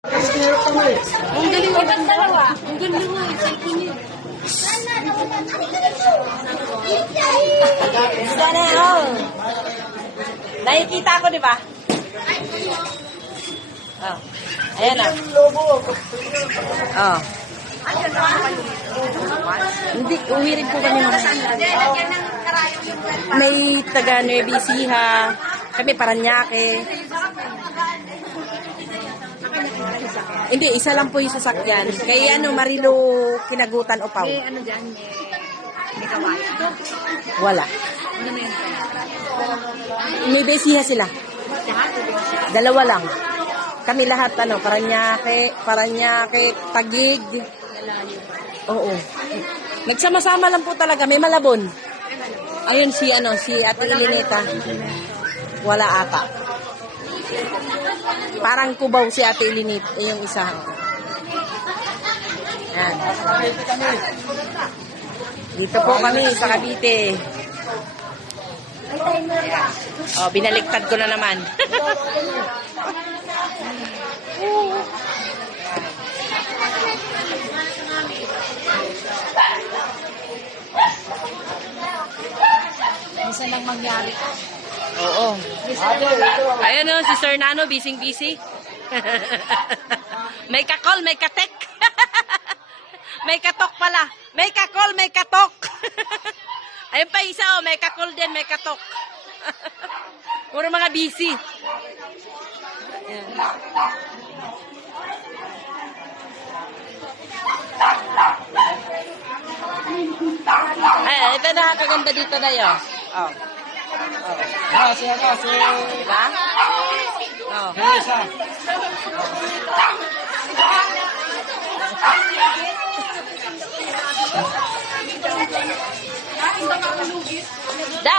Ang galing mo. Ang dalawa. Ang galing mo. Cellphone niyo. Sana, oh. Nakikita ko, di ba? Oh. Ayan na. Oh. Hindi, uwi rin po kami mamaya. May taga Nueva Ecija. Kami Paranaque. Hindi, isa lang po yung sasakyan. Kaya ano, Marilo, kinagutan o pau. Eh, ano dyan? May, may kawayan. Wala. Ano na yun? May besiha sila. Lahat? Dalawa lang. Kami lahat, ano, Paranaque, Paranaque, Tagig. Oo. Nagsama-sama lang po talaga. May malabon. Ayun si, ano, si Ate Elineta. Wala ata. Parang kubaw si Ate Elineta, yung isa. Yan. Dito po kami sa Cavite. Oh, binaliktad ko na naman. Minsan lang mangyari. Oo. Ayan o, si Sir Nano, busy-busy. may kakol, may katek. may katok pala. May kakol, may katok. Ayun pa isa oh, may kakol din, may katok. Puro mga busy. Ayan. Ay, ito nakakaganda dito na yun. Oh. Ah, si ano, si Diba? Oh. Teresa.